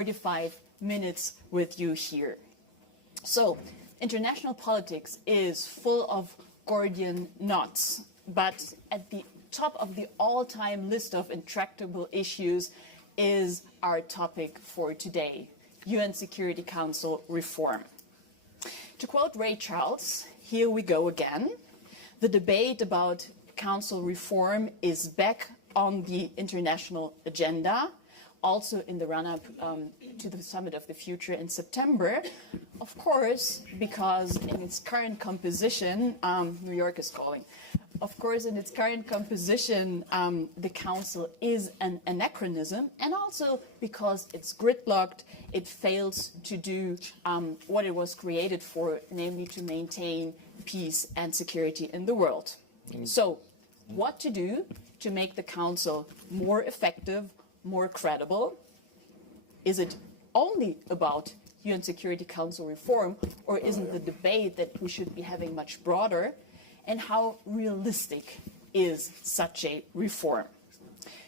45 minutes with you here. So, international politics is full of Gordian knots, but at the top of the all-time list of intractable issues is our topic for today, UN Security Council reform. To quote Ray Charles, here we go again. The debate about Council reform is back on the international agenda, also in the run-up to the Summit of the Future in September, of course, because in its current composition, New York is calling, of course, in its current composition, the Council is an anachronism, and also because it's gridlocked, it fails to do what it was created for, namely to maintain peace and security in the world. So, what to do to make the Council more effective, more credible? Is it only about UN Security Council reform, or isn't the debate that we should be having much broader? And how realistic is such a reform?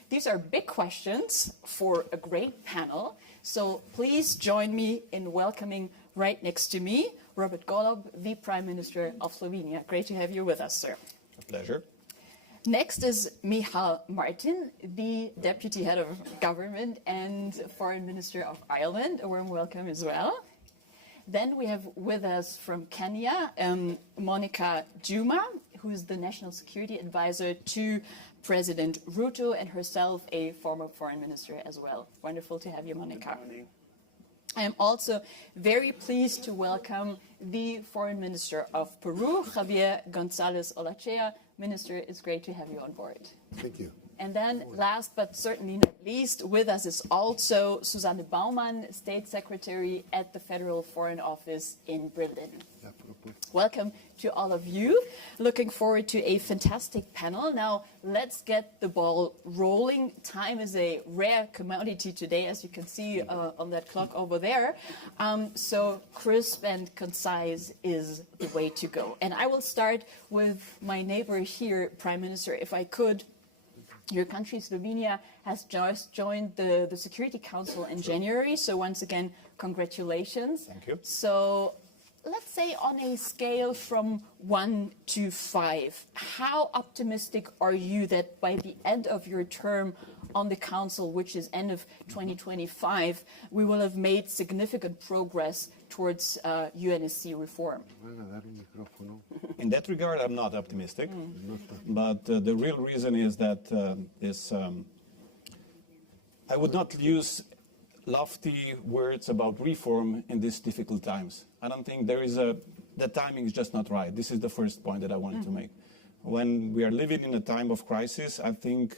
These are big questions for a great panel, so please join me in welcoming right next to me Robert Golob, the Prime Minister of Slovenia. Great to have you with us, sir. A pleasure. Next is Michal Martin, the Deputy Head of Government and Foreign Minister of Ireland. A warm welcome as well. Then we have with us from Kenya, Monica Juma, who is the National Security Advisor to President Ruto, and herself a former foreign minister as well. Wonderful to have you, Monica. Good morning. I am also very pleased to welcome the Foreign Minister of Peru, Javier González Olachea. Minister, it's great to have you on board. Thank you. And then last but certainly not least, with us is also Susanne Baumann, State Secretary at the Federal Foreign Office in Berlin. Welcome to all of you. Looking forward to a fantastic panel. Now, let's get the ball rolling. Time is a rare commodity today, as you can see on that clock over there. So crisp and concise is the way to go. And I will start with my neighbor here, Prime Minister, if I could. Your country, Slovenia, has just joined the Security Council in January. So once again, congratulations. Thank you. So let's say on a scale from 1 to 5, how optimistic are you that by the end of your term on the Council, which is end of 2025, we will have made significant progress towards UNSC reform? In that regard, I'm not optimistic, but the real reason is that I would not use lofty words about reform in these difficult times. I don't think the timing is just not right. This is the first point that I wanted to make. When we are living in a time of crisis, I think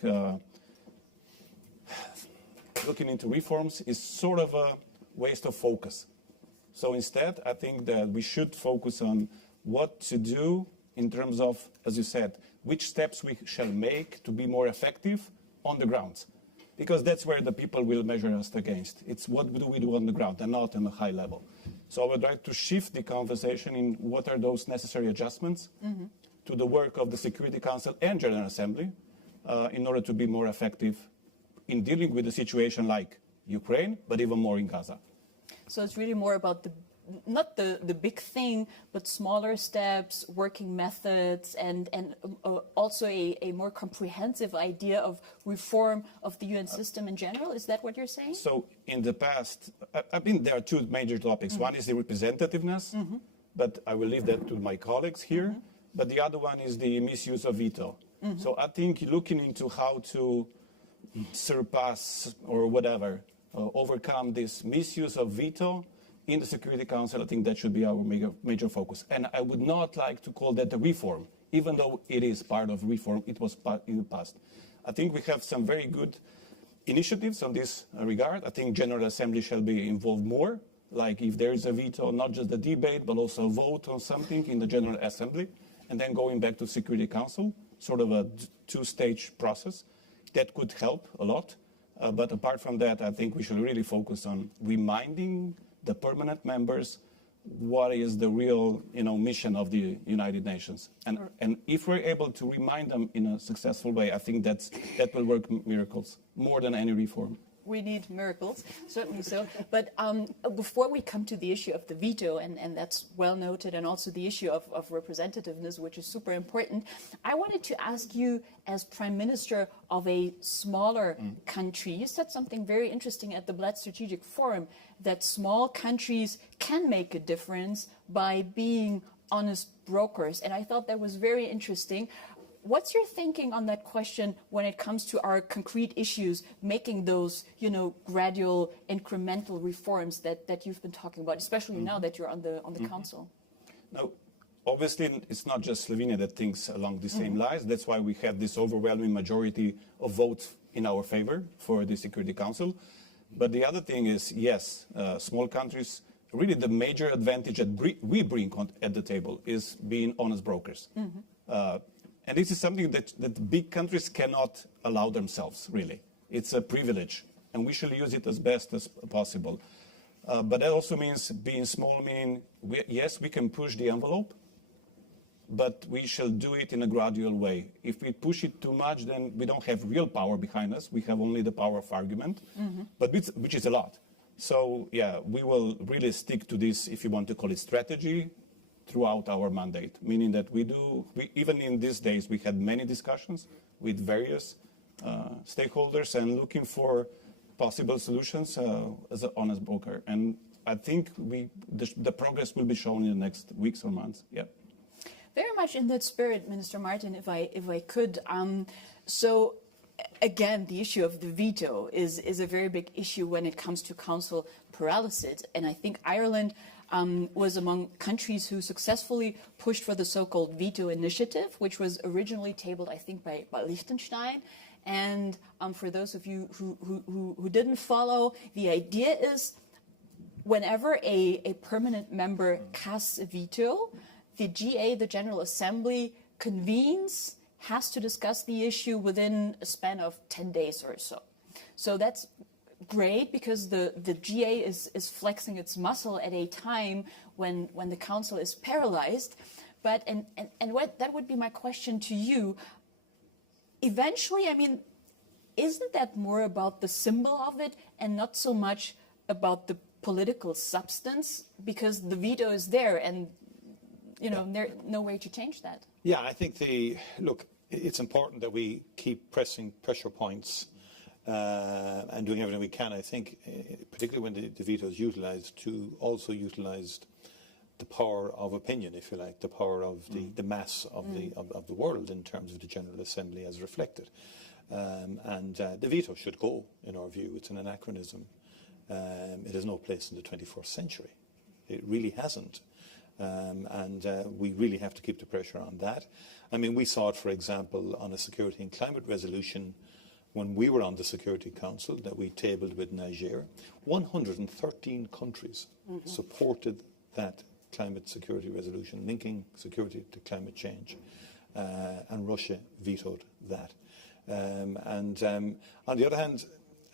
looking into reforms is sort of a waste of focus. So instead, I think that we should focus on what to do in terms of, as you said, which steps we shall make to be more effective on the ground. Because that's where the people will measure us against. It's what do we do on the ground and not on a high level. So I would like to shift the conversation in what are those necessary adjustments to the work of the Security Council and General Assembly in order to be more effective in dealing with a situation like Ukraine, but even more in Gaza. So it's really more about not the big thing, but smaller steps, working methods, and also a more comprehensive idea of reform of the UN system in general. Is that what you're saying? So in the past, I mean, there are two major topics. One is the representativeness, but I will leave that to my colleagues here. But the other one is the misuse of veto. So I think looking into how to surpass or whatever, overcome this misuse of veto in the Security Council, I think that should be our major focus. And I would not like to call that a reform, even though it is part of reform. It was part in the past. I think we have some very good initiatives on this regard. I think General Assembly shall be involved more, like if there is a veto, not just the debate, but also a vote on something in the General Assembly, and then going back to Security Council, sort of a two-stage process. That could help a lot. But apart from that, I think we should really focus on reminding the permanent members what is the real mission of the United Nations. And if we're able to remind them in a successful way, I think that will work miracles more than any reform. we need miracles, certainly so. But before we come to the issue of the veto, and that's well noted, and also the issue of representativeness, which is super important, I wanted to ask you, as Prime Minister of a smaller country, you said something very interesting at the Bled Strategic Forum, that small countries can make a difference by being honest brokers. And I thought that was very interesting. What's your thinking on that question when it comes to our concrete issues, making those, gradual, incremental reforms that you've been talking about, especially now that you're on the council? Now, obviously, it's not just Slovenia that thinks along the same lines. That's why we have this overwhelming majority of votes in our favor for the Security Council. But the other thing is, yes, small countries, really the major advantage that we bring at the table is being honest brokers. And this is something that big countries cannot allow themselves, really. It's a privilege, and we should use it as best as possible. But that also means being small, yes, we can push the envelope, but we shall do it in a gradual way. If we push it too much, then we don't have real power behind us. We have only the power of argument, but which is a lot. So, yeah, we will really stick to this, if you want to call it strategy, throughout our mandate, meaning that even in these days, we had many discussions with various stakeholders and looking for possible solutions as an honest broker. And I think the progress will be shown in the next weeks or months. Yeah. Very much in that spirit, Minister Martin, if I could. So again, the issue of the veto is a very big issue when it comes to council paralysis. And I think Ireland was among countries who successfully pushed for the so-called veto initiative, which was originally tabled, I think, by Liechtenstein. And for those of you who didn't follow, the idea is whenever a permanent member casts a veto, the GA, the General Assembly, convenes, has to discuss the issue within a span of 10 days or so. So that's great because the GA is flexing its muscle at a time when the council is paralyzed. But and that would be my question to you. Eventually, isn't that more about the symbol of it and not so much about the political substance? Because the veto is there and there's no way to change that. Yeah, I think it's important that we keep pressing pressure points and doing everything we can. I think, particularly when the veto is utilised, to also utilise the power of opinion, if you like, the power of the mass of the world in terms of the General Assembly as reflected. And the veto should go, in our view. It's an anachronism. It has no place in the 21st century. It really hasn't. And we really have to keep the pressure on that. We saw it, for example, on a security and climate resolution when we were on the Security Council that we tabled with Niger. 113 countries supported that climate security resolution, linking security to climate change. And Russia vetoed that. On the other hand,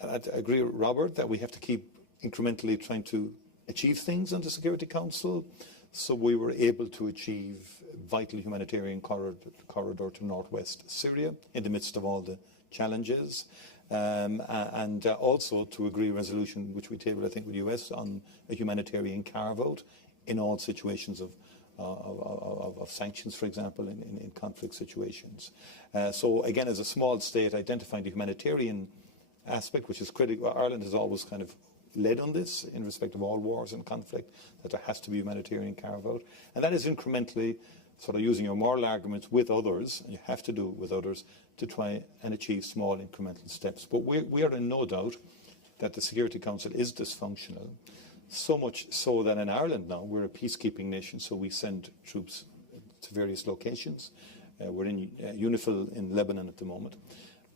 I agree with Robert that we have to keep incrementally trying to achieve things on the Security Council. So we were able to achieve vital humanitarian corridor to northwest Syria in the midst of all the challenges, and also to agree a resolution which we tabled, I think, with the US on a humanitarian carve-out in all situations of sanctions, for example, in conflict situations. So again, as a small state, identifying the humanitarian aspect, which is critical. Ireland has always kind of led on this in respect of all wars and conflict, that there has to be humanitarian carve-out. And that is incrementally sort of using your moral arguments with others, and you have to do it with others, to try and achieve small incremental steps. But we are in no doubt that the Security Council is dysfunctional, so much so that in Ireland now we're a peacekeeping nation, so we send troops to various locations. We're in UNIFIL in Lebanon at the moment.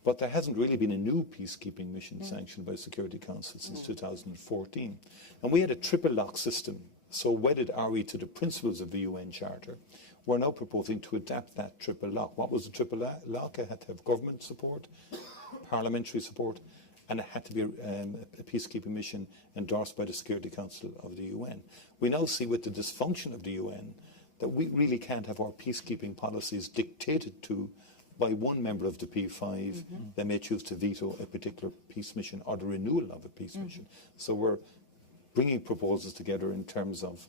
But there hasn't really been a new peacekeeping mission sanctioned by the Security Council since 2014. And we had a triple lock system. So wedded are we to the principles of the UN Charter. We're now proposing to adapt that triple lock. What was the triple lock? It had to have government support, parliamentary support, and it had to be a peacekeeping mission endorsed by the Security Council of the UN. We now see with the dysfunction of the UN that we really can't have our peacekeeping policies dictated to by one member of the P5, they may choose to veto a particular peace mission or the renewal of a peace mission. So we're bringing proposals together in terms of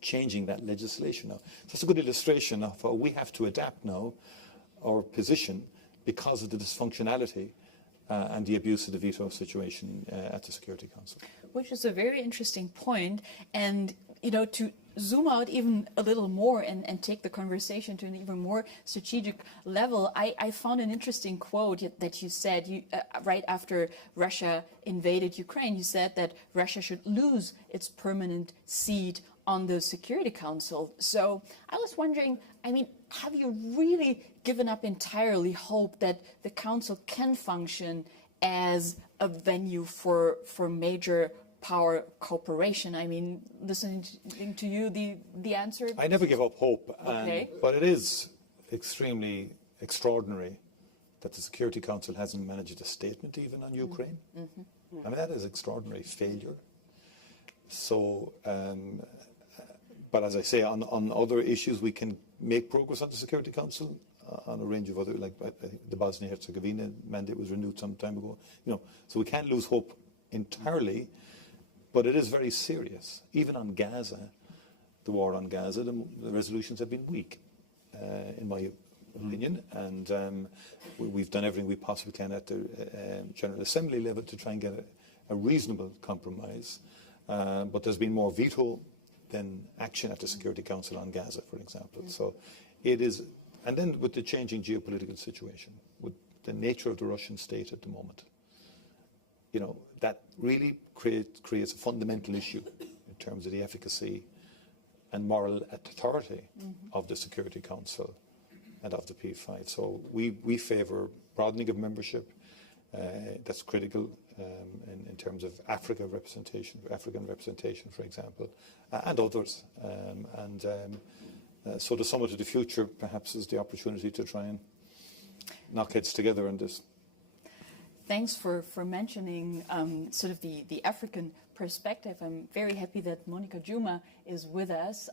changing that legislation now. So it's a good illustration of how we have to adapt now our position because of the dysfunctionality and the abuse of the veto situation at the Security Council. Which is a very interesting point. And, you know, to zoom out even a little more and take the conversation to an even more strategic level, I found an interesting quote that you said right after Russia invaded Ukraine. You said that Russia should lose its permanent seat on the Security Council. So I was wondering, I mean, have you really given up entirely hope that the Council can function as a venue for major power cooperation? I mean, listening to you, the answer? I never give up hope, Okay. but it is extremely extraordinary that the Security Council hasn't managed a statement even on Ukraine. I mean, that is extraordinary failure. So, but as I say, on other issues, we can make progress on the Security Council on a range of other, like the Bosnia-Herzegovina mandate was renewed some time ago. You know, so we can't lose hope entirely. But it is very serious. Even on Gaza, the war on Gaza, the resolutions have been weak, in my opinion. And we've done everything we possibly can at the General Assembly level to try and get a reasonable compromise. But there's been more veto than action at the Security Council on Gaza, for example. So it is, and then with the changing geopolitical situation, with the nature of the Russian state at the moment, you know, that really creates a fundamental issue in terms of the efficacy and moral authority of the Security Council and of the P5. So we favour broadening of membership. That's critical in terms of African representation, for example, and others. So the Summit of the Future perhaps is the opportunity to try and knock heads together on this. Thanks for mentioning sort of the African perspective. I'm very happy that Monica Juma is with us.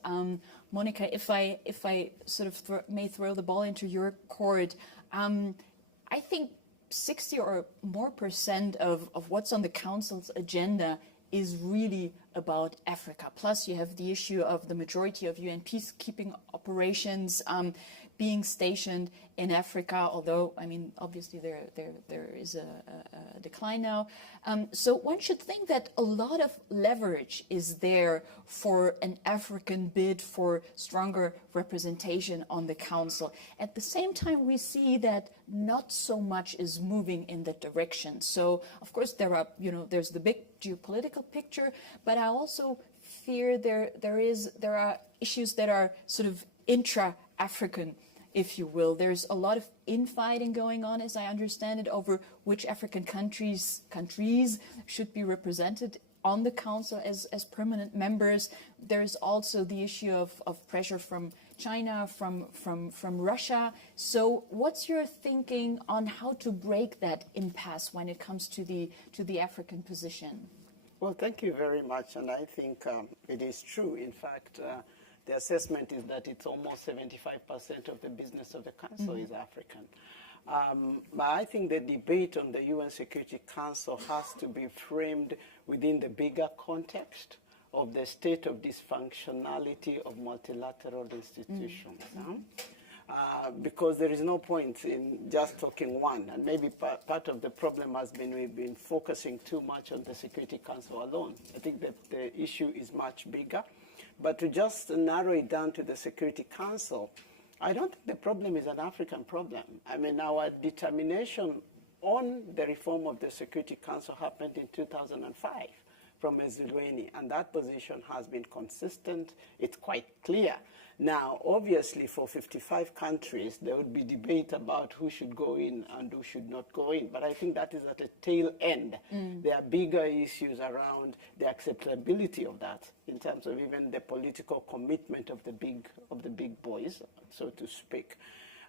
Monica, if I sort of may throw the ball into your court, I think 60 or more % of what's on the Council's agenda is really about Africa. Plus, you have the issue of the majority of UN peacekeeping operations being stationed in Africa, although, I mean, obviously there is a decline now. So one should think that a lot of leverage is there for an African bid for stronger representation on the Council. At the same time, we see that not so much is moving in that direction. So, of course, there's the big geopolitical picture, but I also fear there are issues that are sort of intra-African, if you will. There's a lot of infighting going on, as I understand it, over which African countries should be represented on the Council as permanent members. There's also the issue of pressure from China, from Russia. So what's your thinking on how to break that impasse when it comes to the African position? Well, thank you very much. And I think it is true. In fact, the assessment is that it's almost 75% of the business of the Council is African. But I think the debate on the UN Security Council has to be framed within the bigger context of the state of dysfunctionality of multilateral institutions. Because there is no point in just talking one. And maybe part of the problem has been we've been focusing too much on the Security Council alone. I think that the issue is much bigger. But to just narrow it down to the Security Council, I don't think the problem is an African problem. I mean, our determination on the reform of the Security Council happened in 2005 from Ezulweni, and that position has been consistent. It's quite clear. Now, obviously, for 55 countries, there would be debate about who should go in and who should not go in. But I think that is at a tail end. There are bigger issues around the acceptability of that in terms of even the political commitment of the big boys, so to speak.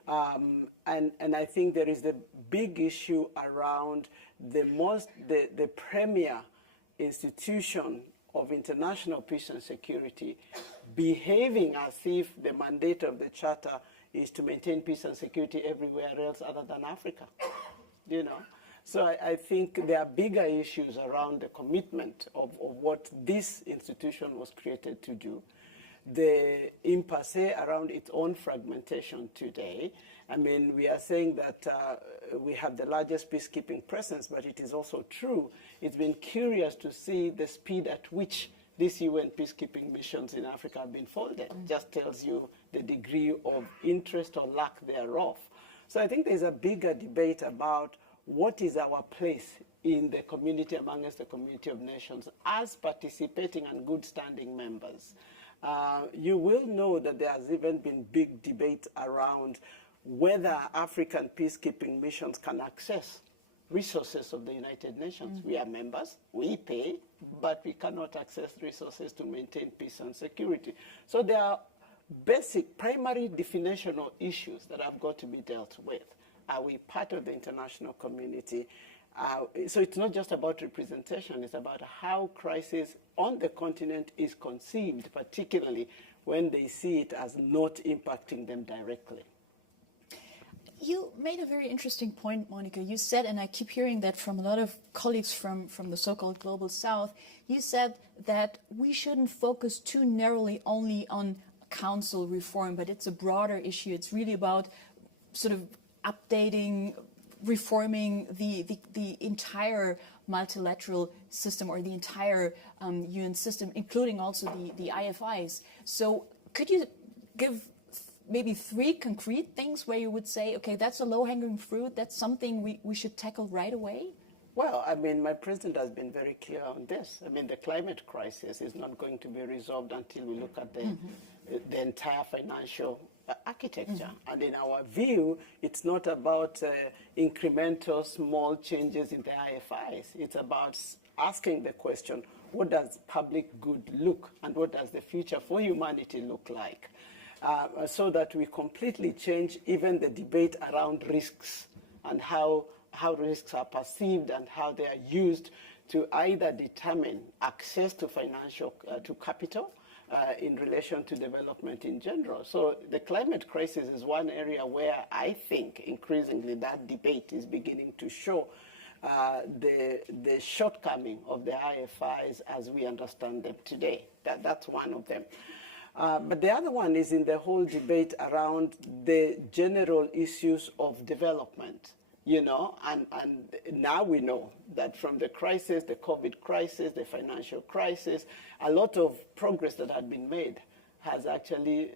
And I think there is the big issue around the premier institution of international peace and security behaving as if the mandate of the Charter is to maintain peace and security everywhere else other than Africa, you know. So I think there are bigger issues around the commitment of what this institution was created to do, the impasse around its own fragmentation today. I mean, we are saying that we have the largest peacekeeping presence, but it is also true. It's been curious to see the speed at which these UN peacekeeping missions in Africa have been folded. Just tells you the degree of interest or lack thereof. So I think there's a bigger debate about what is our place in the community, amongst the community of nations, as participating and good standing members. You will know that there has even been big debate around whether African peacekeeping missions can access resources of the United Nations. We are members, we pay, but we cannot access resources to maintain peace and security. So there are basic, primary definitional issues that have got to be dealt with. Are we part of the international community? So it's not just about representation, it's about how crisis on the continent is conceived, particularly when they see it as not impacting them directly. You made a very interesting point, Monica. You said, and I keep hearing that from a lot of colleagues from the so-called Global South, you said that we shouldn't focus too narrowly only on council reform, but it's a broader issue. It's really about sort of updating, reforming the entire multilateral system or the entire UN system, including also the IFIs. So could you give maybe 3 concrete things where you would say, okay, that's a low-hanging fruit, that's something we should tackle right away? Well, I mean, my president has been very clear on this. I mean, the climate crisis is not going to be resolved until we look at the entire financial architecture. And in our view, it's not about incremental small changes in the IFIs. It's about asking the question, what does public good look and what does the future for humanity look like? So that we completely change even the debate around risks and how risks are perceived and how they are used to either determine access to financial, to capital in relation to development in general. So the climate crisis is one area where I think increasingly that debate is beginning to show the shortcoming of the IFIs as we understand them today. That's one of them. But the other one is in the whole debate around the general issues of development, you know, and now we know that from the crisis, the COVID crisis, the financial crisis, a lot of progress that had been made has actually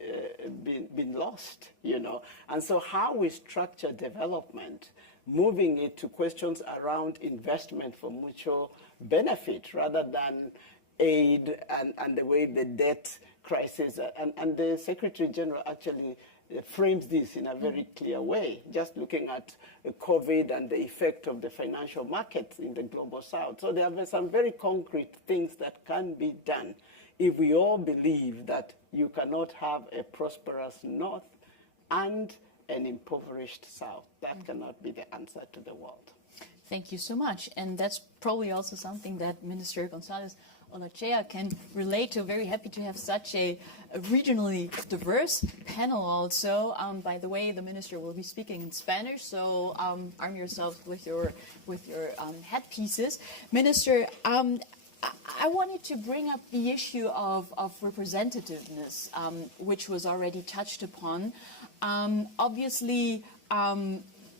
been lost, you know. And so how we structure development, moving it to questions around investment for mutual benefit rather than aid and the way the debt crisis, and the Secretary General actually frames this in a very clear way, just looking at COVID and the effect of the financial markets in the Global South. So there are some very concrete things that can be done if we all believe that you cannot have a prosperous North and an impoverished South. That cannot be the answer to the world. Thank you so much. And that's probably also something that Minister González Olachea can relate to. Very happy to have such a regionally diverse panel also. By the way, the minister will be speaking in Spanish, so arm yourself with your headpieces. Minister, I wanted to bring up the issue of representativeness, which was already touched upon. Obviously,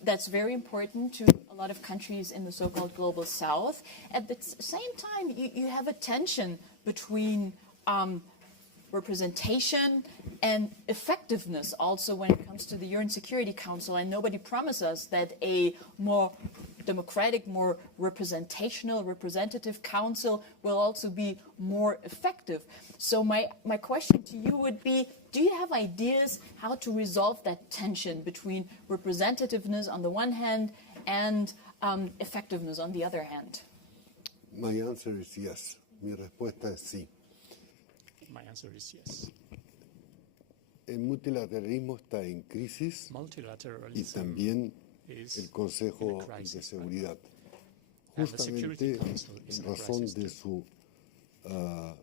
that's very important to a lot of countries in the so-called Global South. At the same time, you have a tension between representation and effectiveness also when it comes to the UN Security Council. And nobody promises that a more democratic, more representative council will also be more effective. So my question to you would be, do you have ideas how to resolve that tension between representativeness on the one hand and effectiveness on the other hand? My answer is yes. Mi respuesta es sí. My answer is yes. El multilateralismo está en crisis y Multilateralism también is el Consejo in a de crisis. Seguridad, And the Security justamente Council is en in a razón crisis de too. su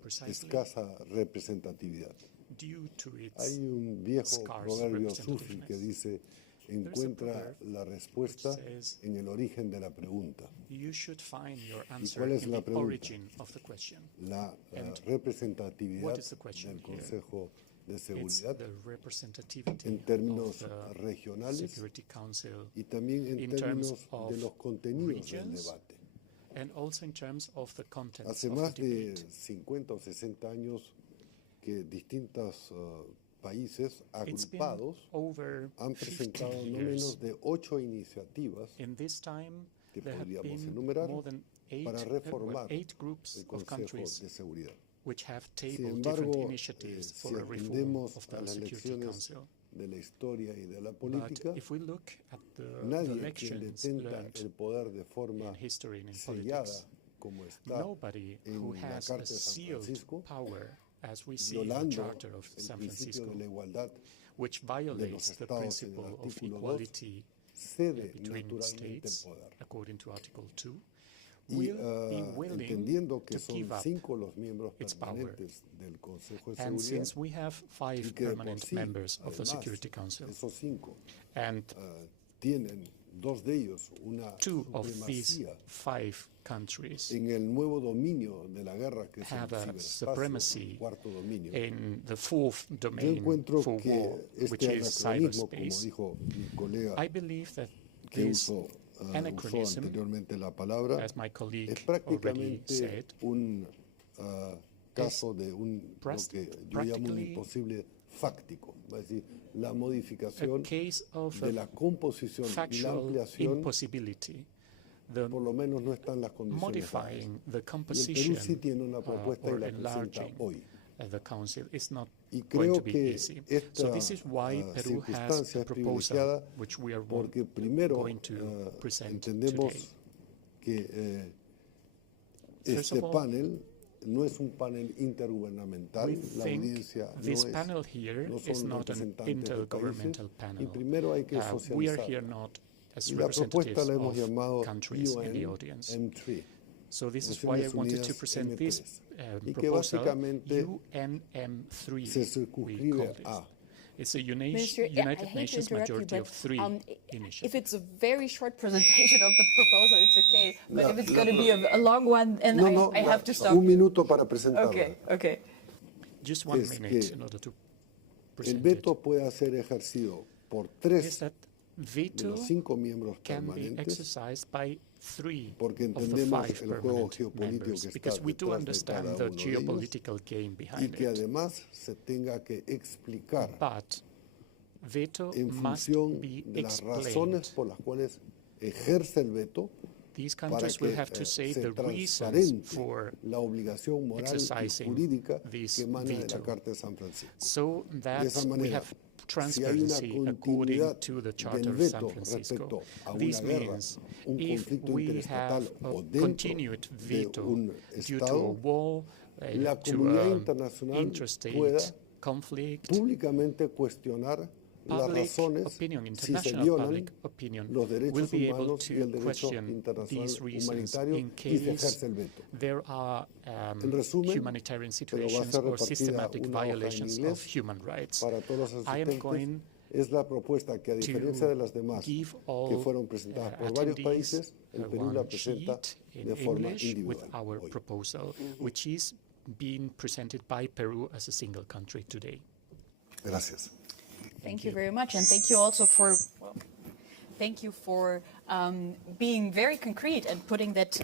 Precisely. escasa representatividad. due to Hay its un viejo scarce proverbio sufi representativeness. que dice, encuentra proverb la respuesta says, en el origen de la pregunta. you should find your answer cuál es in la the pregunta? origin of the question. La And representatividad what is the question del here? Consejo de It's Seguridad the representativity en términos of the regionales Security Council y también en in términos terms of de los contenidos del regions debate. and also in terms of the contents Hace of más the de debate. 50 o 60 años que distintos países It's been agrupados over han 50 presentado no years. menos de 8 iniciativas In this time, que there have podríamos been enumerar more than para reformar eight groups el of Consejo countries de Seguridad. which have Sin tabled different embargo, initiatives si for a reform atendemos of a the las Security lecciones Council. de la historia y de la But política, if we look at the nadie quien elections detenta learned el poder de forma in history and in sellada politics, como está nobody who en la has a Carta de San sealed Francisco, power, as we see in the violando Charter of el San principio Francisco, de la igualdad, which violates the estados en el principle of artículo 2, equality cede between naturalmente el states, poder. according to Article 2, Y will be willing entendiendo que to son give up 5 los miembros its power. permanentes del Consejo de And Seguridad, since we have y 5 que de por permanent sí, members of the además, Security Council, esos 5 and tienen 2 de ellos una 2 of these supremacía 5 countries en el nuevo dominio de la guerra que es el have a ciberespacio, supremacy el cuarto dominio. in the fourth Yo domain encuentro for que war, which este is anacronismo, como cyberspace. dijo mi colega I believe that que this usó anachronism, anteriormente la palabra, as my colleague es already prácticamente said, un caso de lo que yo llamo un practically imposible fáctico, es decir, la a modificación case of de a la composición y la factual ampliación, impossibility. The por lo menos no están las condiciones dadas. modifying the Y el Perú composition sí tiene una propuesta y or la presenta enlarging hoy. the council is not Y going creo to be que easy. esta So this is why Peru has circunstancia a es proposal privilegiada which we are porque primero going to present entendemos today. que First este of all, panel no es un panel intergubernamental, we la think audiencia this no panel here no is son not an representantes de intergovernmental países, panel. y primero hay que We are here socializar. not as Y la propuesta representatives la hemos of llamado countries in the UN audience. M3. So this is why I Naciones wanted to Unidas present this M3, y que proposal, básicamente UNM3, se we circunscribe call it. a It's a Minister, I United hate to Nations interrupt you, majority but of 3 if initiatives. it's a very short presentation of the proposal, it's okay. But if it's La- going to be a long one, then I have to stop. un minuto para presentarla. Okay, okay. Just 1 es minute que in order to El present veto it. puede ser ejercido por Is 3 that de veto los 5 miembros can be permanentes, exercised by 3 porque of the entendemos 5 el juego permanent geopolítico members, que está because we do detrás de understand cada the uno de ellos, geopolitical game y behind que it. además se tenga que explicar But veto en must función be de las explained. razones por las cuales ejerce el veto These para countries que will have to say se the reasons transparente for la obligación moral y exercising jurídica this que emana de la veto. Carta de San Francisco. so De that esa we manera, have si hay una transparency according continuidad to the del Charter of San veto Francisco. respecto a una This guerra, means un if conflicto we interestatal have o a dentro continued de veto un due to a Estado, war, la to comunidad a internacional interstate pueda conflict, públicamente cuestionar las public razones opinion, si se international violan public opinion los will derechos be able humanos y el to derecho question internacional these reasons humanitario in y se case ejerce el veto. there are En resumen, humanitarian pero va a situations ser or repartida systematic una hoja en violations inglés of human rights. para todos los I am asistentes. going Es la propuesta que, a diferencia de las demás give que all fueron presentadas por varios attendees países, el Perú la one presenta sheet in de forma English with individual. our hoy. proposal, which is being presented by Peru as a single country today. Gracias. Thank you very much, and thank you also for being very concrete and putting that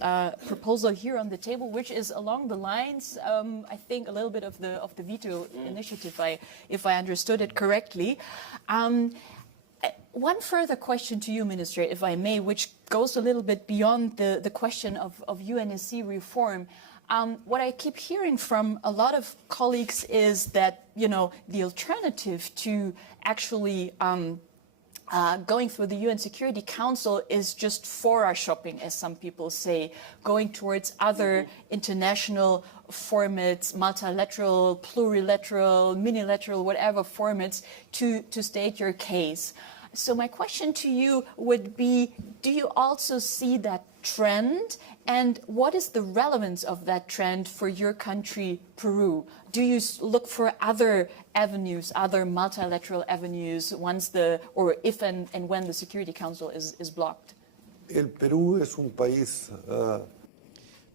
proposal here on the table, which is along the lines, I think, a little bit of the veto initiative, if I understood it correctly. One further question to you, Minister, if I may, which goes a little bit beyond the question of UNSC reform. What I keep hearing from a lot of colleagues is that, the alternative to actually going through the UN Security Council is just fora shopping, as some people say, going towards other international formats, multilateral, plurilateral, minilateral, whatever formats to state your case. So my question to you would be, do you also see that trend And what is the relevance of that trend for your country, Peru? Do you look for other avenues, other multilateral avenues, if and when the Security Council is blocked? El Perú es un país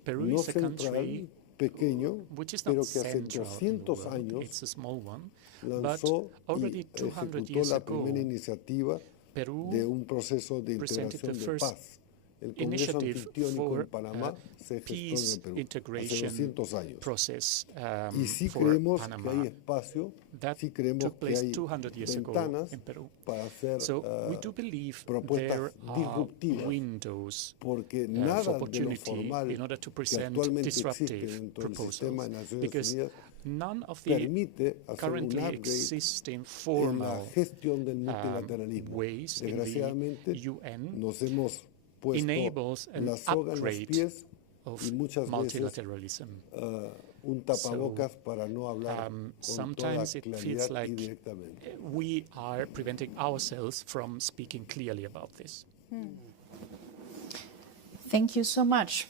Peru no is a central, country pequeño, which is pero not que hace central in the 200 world. años It's a small one, but lanzó already y 200 ejecutó years la ago, primera iniciativa Peru de un proceso de presented the integración de first paz. El Congreso initiative Anfitriónico for en Panamá se gestó en peace el Perú hace integration 200 años. process Y sí for creemos Panama. que hay espacio, That sí creemos took que place hay 200 years ago ventanas in Peru. para hacer So we do believe propuestas there are disruptivas, windows porque of nada de lo opportunity formal in order to que present actualmente existe disruptive dentro del sistema de proposals, Naciones because Unidas none of the permite hacer un currently upgrade existing en la formal gestión del multilateralismo. ways in the Desgraciadamente, UN nos hemos puesto enables an la soga en los upgrade pies of y muchas veces multilateralism. un tapabocas para no hablar con toda Sometimes it feels claridad y like directamente. we are preventing ourselves from speaking clearly about this. Thank you so much.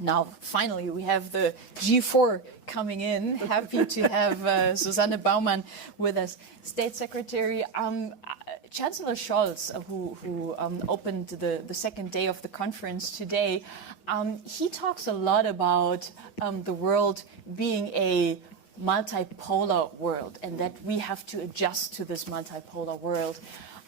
Now, finally, we have the G4 coming in. Happy to have Susanne Baumann with us. State Secretary, Chancellor Scholz, who opened the second day of the conference today, he talks a lot about the world being a multipolar world and that we have to adjust to this multipolar world.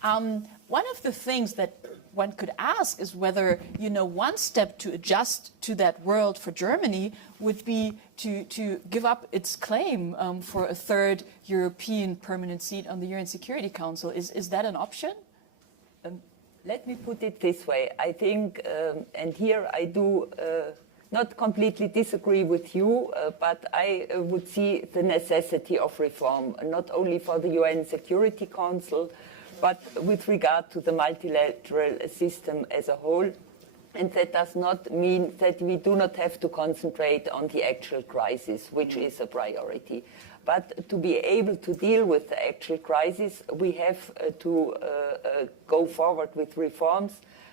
One of the things that one could ask is whether, one step to adjust to that world for Germany would be to give up its claim for a third European permanent seat on the UN Security Council. Is that an option? Let me put it this way. I think, and here I do not completely disagree with you, but I would see the necessity of reform, not only for the UN Security Council, but with regard to the multilateral system as a whole. And that does not mean that we do not have to concentrate on the actual crisis, which is a priority. But to be able to deal with the actual crisis, we have to go forward with reforms.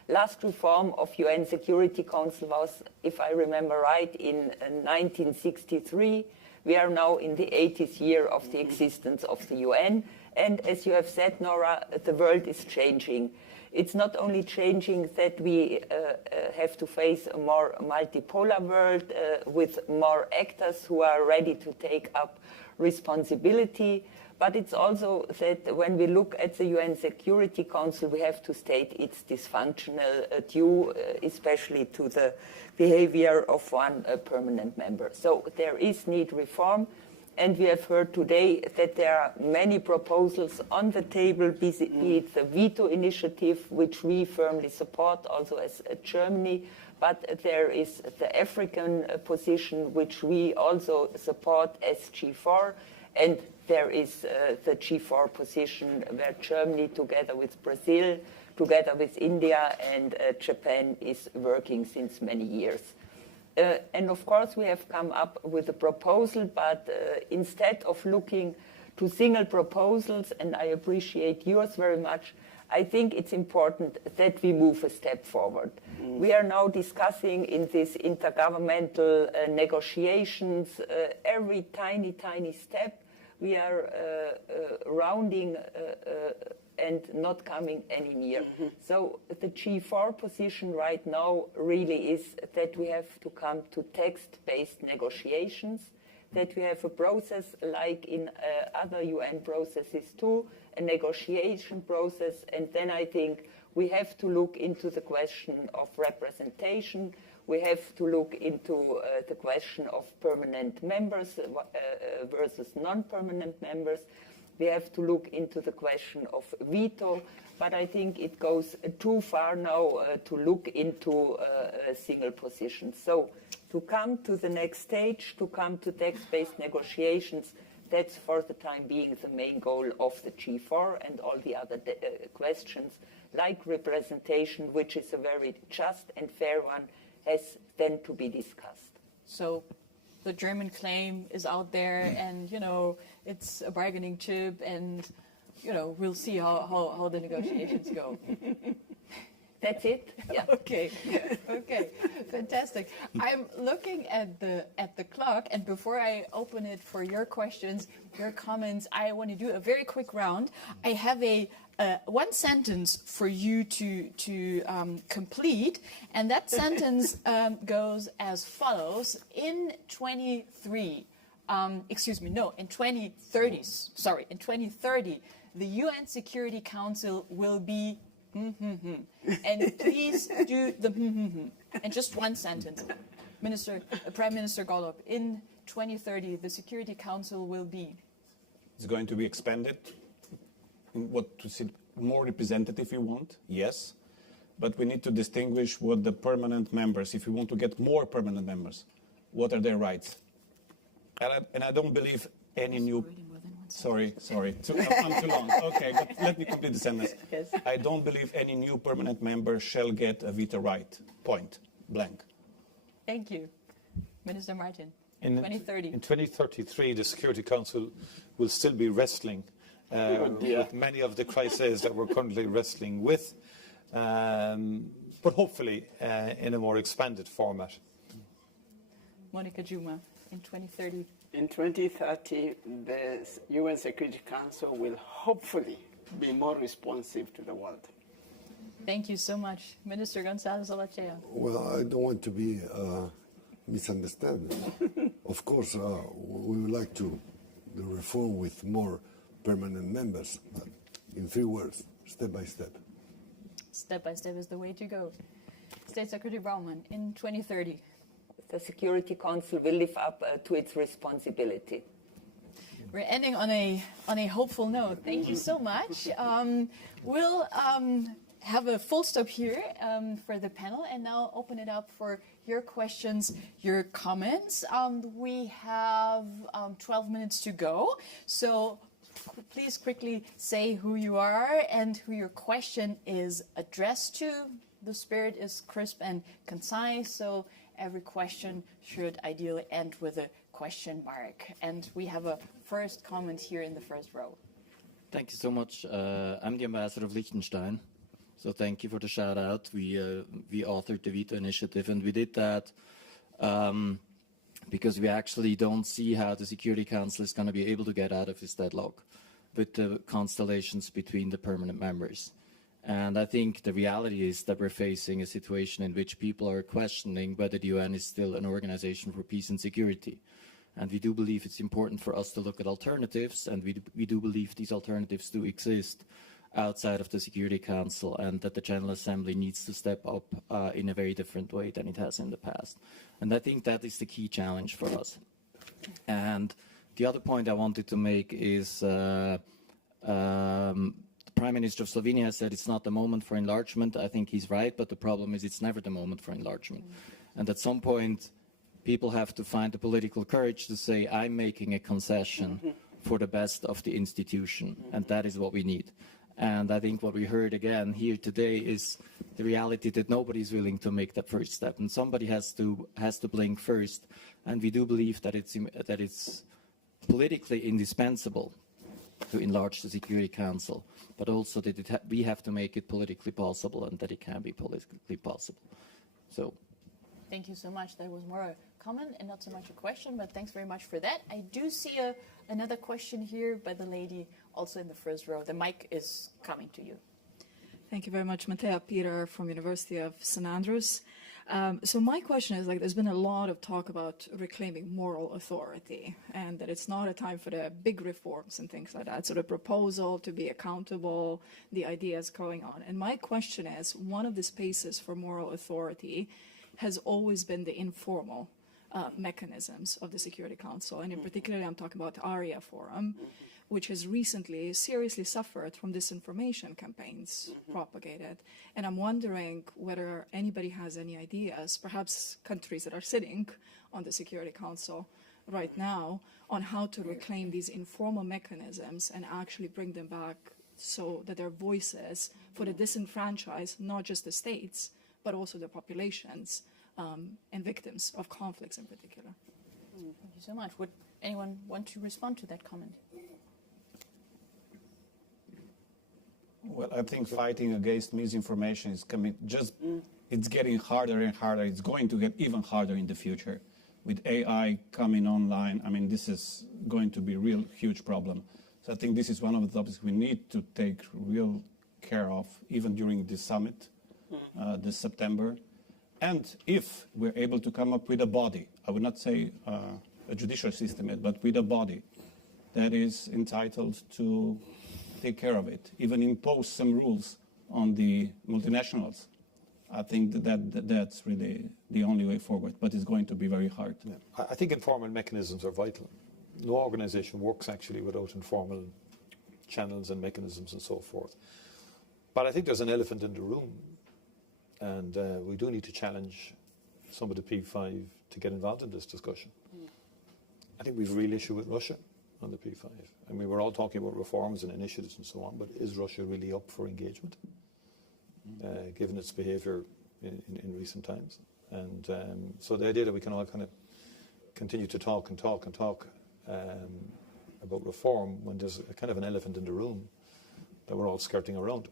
Last reform of UN Security Council was, if I remember right, in 1963. We are now in the 80th year of the existence of the UN. And as you have said, Nora, the world is changing. It's not only changing that we have to face a more multipolar world with more actors who are ready to take up responsibility, but it's also that when we look at the UN Security Council, we have to state its dysfunctional due, especially to the behavior of one permanent member. So there is need reform. And we have heard today that there are many proposals on the table, be it the veto initiative, which we firmly support also as Germany, but there is the African position, which we also support as G4, and there is the G4 position where Germany, together with Brazil, together with India and Japan, is working since many years. And of course, we have come up with a proposal, but instead of looking to single proposals, and I appreciate yours very much, I think it's important that we move a step forward. We are now discussing in these intergovernmental negotiations every tiny step. We are rounding and not coming any near. So the G4 position right now really is that we have to come to text-based negotiations, that we have a process like in other UN processes too, a negotiation process, and then I think we have to look into the question of representation. We have to look into the question of permanent members versus non-permanent members. We have to look into the question of veto, but I think it goes too far now to look into single positions. So to come to the next stage, to come to text-based negotiations, that's for the time being the main goal of the G4, and all the other questions, like representation, which is a very just and fair one, has then to be discussed. So the German claim is out there, and it's a bargaining chip, and we'll see how the negotiations go. That's it. Yeah. Okay, okay, fantastic. I'm looking at the clock, and before I open it for your questions, your comments, I want to do a very quick round. I have a one sentence for you to complete, and that sentence goes as follows: in 2030, in 2030, the UN Security Council will be. And please do the and just one sentence. Prime Minister Golob, in 2030, the Security Council will be. It's going to be expanded. What to see more representative you want, yes, but we need to distinguish what the permanent members. If we want to get more permanent members, what are their rights? And I don't believe any new. Sorry, I'm too long. Okay, but let me complete the sentence. Yes. I don't believe any new permanent member shall get a veto right. Point blank. Thank you, Minister Martin. In 2030. In 2033, the Security Council will still be wrestling with many of the crises that we're currently wrestling with, but hopefully in a more expanded format. Monica Juma, in 2030. In 2030, the UN Security Council will hopefully be more responsive to the world. Thank you so much, Minister González Olachea. Well, I don't want to be misunderstood. Of course, we would like the reform with more permanent members, but in 3 words, step by step. Step by step is the way to go. State Secretary Baumann, in 2030. The Security Council will live up to its responsibility. We're ending on a hopeful note. Thank you so much. We'll have a full stop here for the panel and now open it up for your questions, your comments. We have 12 minutes to go, so please quickly say who you are and who your question is addressed to. The spirit is crisp and concise, so every question should ideally end with a question mark. And we have a first comment here in the first row. Thank you so much. I'm the ambassador of Liechtenstein. So thank you for the shout out. We authored the veto initiative, and we did that because we actually don't see how the Security Council is going to be able to get out of this deadlock with the constellations between the permanent members. And I think the reality is that we're facing a situation in which people are questioning whether the UN is still an organization for peace and security. And we do believe it's important for us to look at alternatives, and we do believe these alternatives do exist outside of the Security Council, and that the General Assembly needs to step up in a very different way than it has in the past. And I think that is the key challenge for us. And the other point I wanted to make is the Prime Minister of Slovenia said it's not the moment for enlargement. I think he's right, but the problem is it's never the moment for enlargement. And at some point, people have to find the political courage to say, I'm making a concession for the best of the institution, and that is what we need. And I think what we heard again here today is the reality that nobody's willing to make that first step, and somebody has to blink first. And we do believe that it's politically indispensable to enlarge the Security Council, but also that we have to make it politically possible, and that it can be politically possible. So, thank you so much. That was more a comment and not so much a question, but thanks very much for that. I do see another question here by the lady also in the first row. The mic is coming to you. Thank you very much, Matea Peter from University of St. Andrews. So my question is, there's been a lot of talk about reclaiming moral authority, and that it's not a time for the big reforms and things like that. So the proposal to be accountable, the ideas going on. And my question is, one of the spaces for moral authority has always been the informal mechanisms of the Security Council. And in particular, I'm talking about the ARIA Forum, which has recently seriously suffered from disinformation campaigns propagated. And I'm wondering whether anybody has any ideas, perhaps countries that are sitting on the Security Council right now, on how to reclaim these informal mechanisms and actually bring them back so that their voices for the disenfranchised, not just the states, but also the populations and victims of conflicts in particular. Thank you so much. Would anyone want to respond to that comment? Well, I think fighting against misinformation is coming it's getting harder and harder. It's going to get even harder in the future. With AI coming online, I mean, this is going to be a real huge problem. So I think this is one of the topics we need to take real care of, even during this summit this September. And if we're able to come up with a body, I would not say a judicial system, but with a body that is entitled to take care of it, even impose some rules on the multinationals, I think that's really the only way forward, but it's going to be very hard. Yeah. I think informal mechanisms are vital. No organisation works actually without informal channels and mechanisms and so forth. But I think there's an elephant in the room, and we do need to challenge some of the P5 to get involved in this discussion. I think we've a real issue with Russia on the P5. I mean, we're all talking about reforms and initiatives and so on, but is Russia really up for engagement, given its behaviour in recent times? And so the idea that we can all kind of continue to talk about reform when there's a kind of an elephant in the room that we're all skirting around.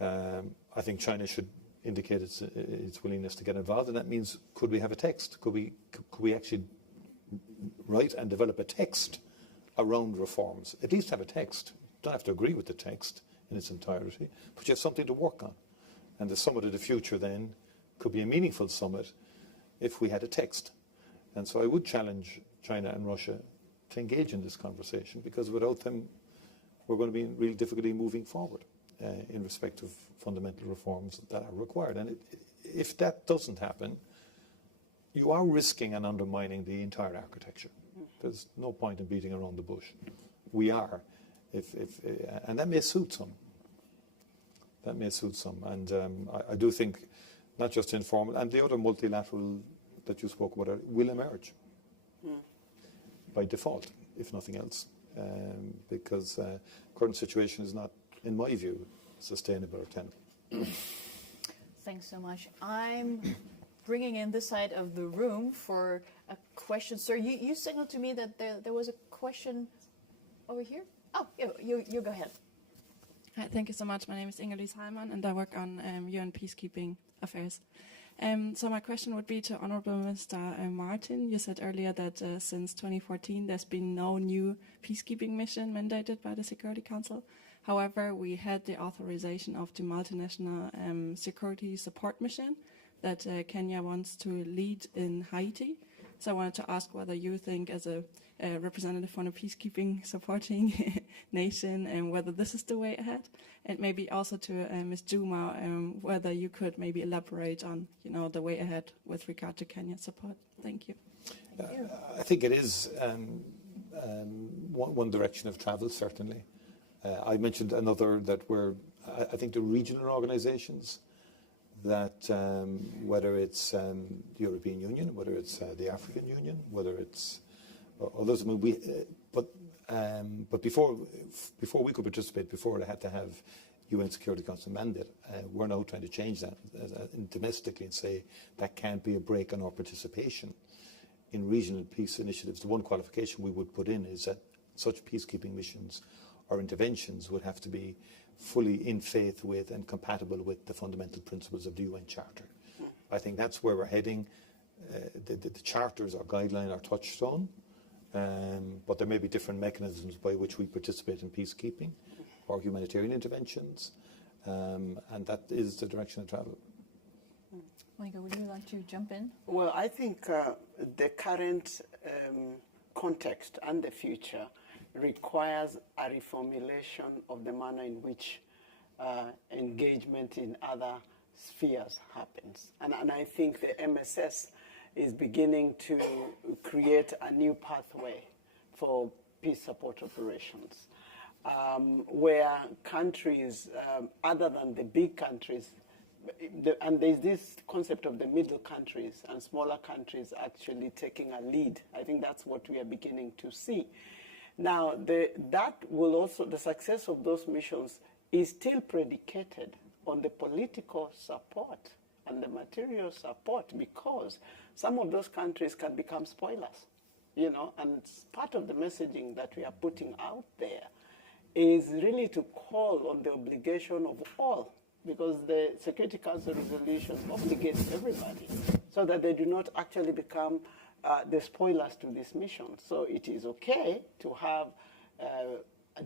I think China should indicate its willingness to get involved, and that means, could we have a text? Could we actually write and develop a text around reforms? At least have a text. Don't have to agree with the text in its entirety, but you have something to work on. And the summit of the future then could be a meaningful summit if we had a text. And so I would challenge China and Russia to engage in this conversation, because without them, we're going to be in real difficulty moving forward in respect of fundamental reforms that are required. And if that doesn't happen, you are risking and undermining the entire architecture. There's no point in beating around the bush. We are, and that may suit some. That may suit some, and I do think not just informal, and the other multilateral that you spoke about will emerge by default, if nothing else, because current situation is not, in my view, sustainable or tenable. Thanks so much. I'm bringing in this side of the room for a question. Sir, you signaled to me that there was a question over here. Oh, you go ahead. Hi, thank you so much. My name is Inga-Lise Heimann, and I work on UN peacekeeping affairs. So my question would be to Honourable Minister Martin. You said earlier that since 2014 there's been no new peacekeeping mission mandated by the Security Council. However, we had the authorization of the multinational security support mission that Kenya wants to lead in Haiti. So I wanted to ask whether you think, as a representative from a peacekeeping supporting nation, and whether this is the way ahead, and maybe also to Ms. Juma, whether you could maybe elaborate on, the way ahead with regard to Kenya's support. Thank you. I think it is one direction of travel, certainly. I mentioned another that I think the regional organisations that whether it's the European Union, whether it's the African Union, whether it's others. I mean, but before we could participate, before it had to have UN Security Council mandate, we're now trying to change that domestically and say that can't be a break on our participation in regional peace initiatives. The one qualification we would put in is that such peacekeeping missions or interventions would have to be fully in faith with and compatible with the fundamental principles of the UN Charter. I think that's where we're heading. The charters or guideline or touchstone, but there may be different mechanisms by which we participate in peacekeeping or humanitarian interventions, and that is the direction of travel. Monica, would you like to jump in? Well, I think the current context and the future requires a reformulation of the manner in which engagement in other spheres happens. And I think the MSS is beginning to create a new pathway for peace support operations, where countries, other than the big countries, and there's this concept of the middle countries and smaller countries actually taking a lead. I think that's what we are beginning to see. Now, the success of those missions is still predicated on the political support and the material support, because some of those countries can become spoilers, and part of the messaging that we are putting out there is really to call on the obligation of all, because the Security Council resolution obligates everybody so that they do not actually become the spoilers to this mission. So it is okay to have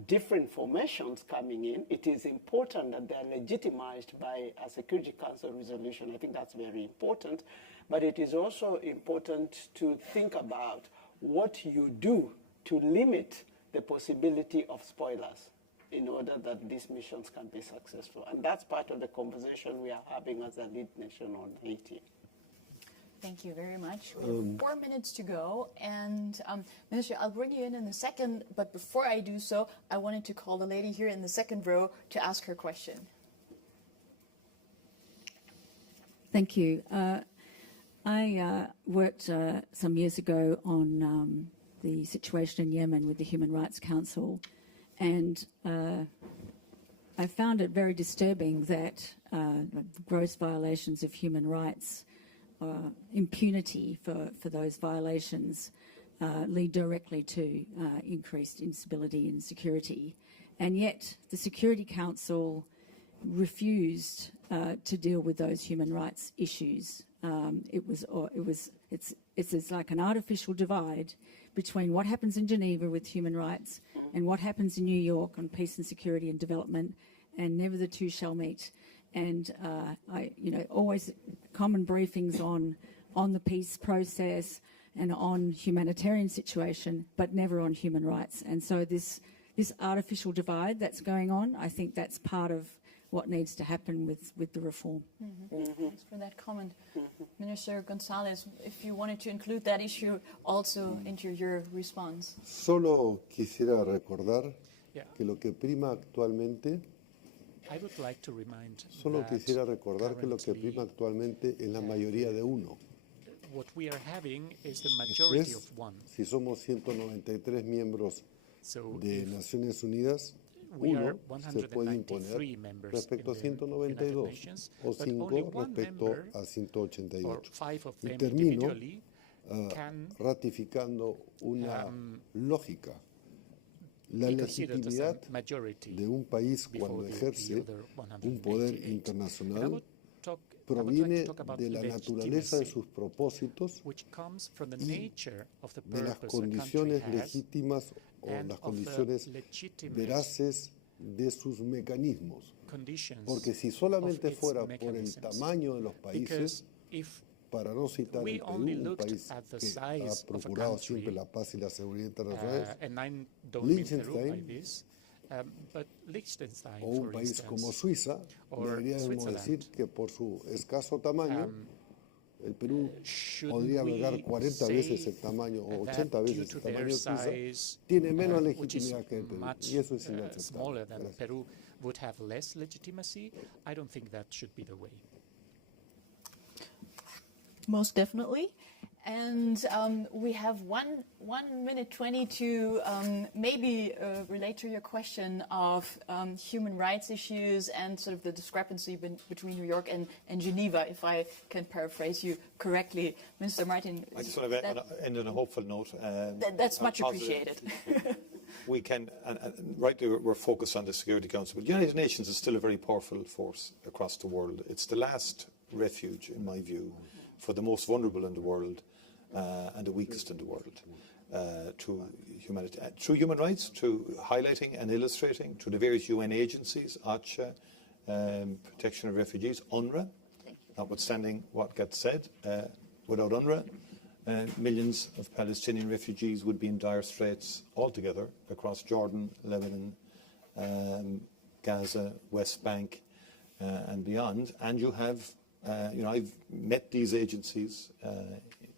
different formations coming in. It is important that they're legitimized by a Security Council resolution. I think that's very important. But it is also important to think about what you do to limit the possibility of spoilers in order that these missions can be successful. And that's part of the conversation we are having as a lead nation on Haiti. Thank you very much. We have 4 minutes to go. And Minister, I'll bring you in a second. But before I do so, I wanted to call the lady here in the second row to ask her question. Thank you. I worked some years ago on the situation in Yemen with the Human Rights Council, and I found it very disturbing that gross violations of human rights, impunity for those violations lead directly to increased instability and insecurity. And yet the Security Council refused to deal with those human rights issues. It's like an artificial divide between what happens in Geneva with human rights and what happens in New York on peace and security and development, and never the two shall meet. And always common briefings on the peace process and on humanitarian situation, but never on human rights. And so this artificial divide that's going on, I think that's part of what needs to happen with the reform. Thanks for that comment. Minister González, if you wanted to include that issue also into your response. Solo quisiera recordar que lo que prima actualmente I would like to remind Solo that quisiera recordar que lo que prima actualmente es la mayoría de uno. what we are having is the majority of one. Si somos 193 miembros So de if Naciones Unidas, we are uno se puede 193 imponer members respecto a in the United 192 Nations, o but only 5 one respecto member a or 188. 5 of Y them termino individually can ratificando una lógica. La be considered as a legitimidad majority de un país cuando before ejerce the other un poder 188. And I internacional would like proviene to talk about de la naturaleza de legitimacy, sus propósitos, which comes from the y nature of the de las purpose a country condiciones has legítimas o and las of the condiciones legitimate veraces de sus mecanismos. conditions Porque si of solamente its fuera por el mechanisms. tamaño de los Because países, if para no citar we el Perú, only un looked país at the que size ha of a procurado country, siempre la paz y la seguridad internacionales, and I don't mean Peru by Liechtenstein this, but Liechtenstein, o un for país como instance, Suiza, or deberíamos Switzerland, decir que por su escaso tamaño, el Perú shouldn't podría albergar we 40 say veces el tamaño o that 80 due veces to el their tamaño de Suiza, size, tiene menos which is legitimidad que el Perú. much Y eso es smaller inaceptable. than Gracias. Peru, would have less legitimacy? I don't think that should be the way. Most definitely. And we have 1 minute 20 to maybe relate to your question of human rights issues and sort of the discrepancy between New York and Geneva, if I can paraphrase you correctly. Mr. Martin. I just want to end on a hopeful note. That's much positive. appreciated. We can, and rightly we're focused on the Security Council, but the United Nations is still a very powerful force across the world. It's the last refuge, in my view, for the most vulnerable in the world and the weakest in the world to humanity, through human rights, to highlighting and illustrating, to the various UN agencies, OCHA, Protection of Refugees, UNRWA, notwithstanding what gets said, without UNRWA, millions of Palestinian refugees would be in dire straits altogether across Jordan, Lebanon, Gaza, West Bank, and beyond. And you have, I've met these agencies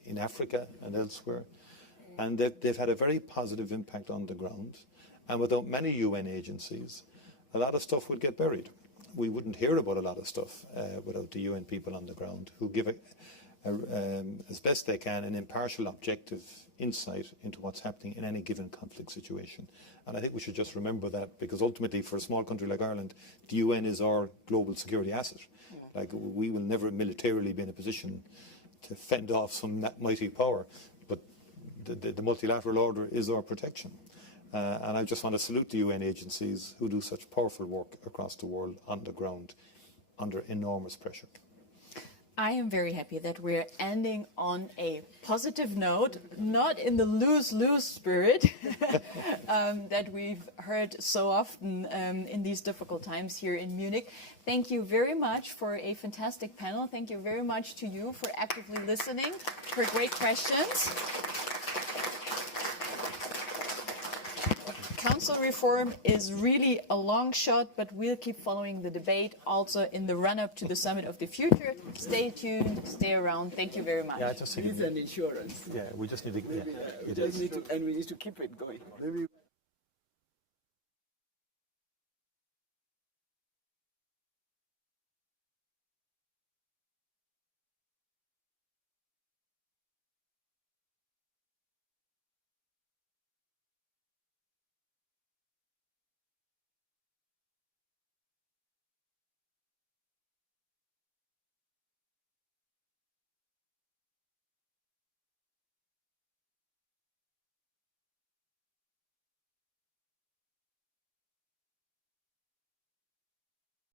in Africa and elsewhere, and they've had a very positive impact on the ground. And without many UN agencies, a lot of stuff would get buried. We wouldn't hear about a lot of stuff without the UN people on the ground who give as best they can an impartial, objective insight into what's happening in any given conflict situation. And I think we should just remember that, because ultimately for a small country like Ireland, the UN is our global security asset. Yeah. Like, we will never militarily be in a position to fend off some mighty power, but the multilateral order is our protection. And I just want to salute the UN agencies who do such powerful work across the world on the ground under enormous pressure. I am very happy that we're ending on a positive note, not in the lose-lose spirit that we've heard so often in these difficult times here in Munich. Thank you very much for a fantastic panel. Thank you very much to you for actively listening, for great questions. Council reform is really a long shot, but we'll keep following the debate also in the run-up to the Summit of the Future. Stay tuned, stay around. Thank you very much. Yeah, I just think It is an insurance. yeah, we just need to. Yeah, it We is. need to, and we need to keep it going.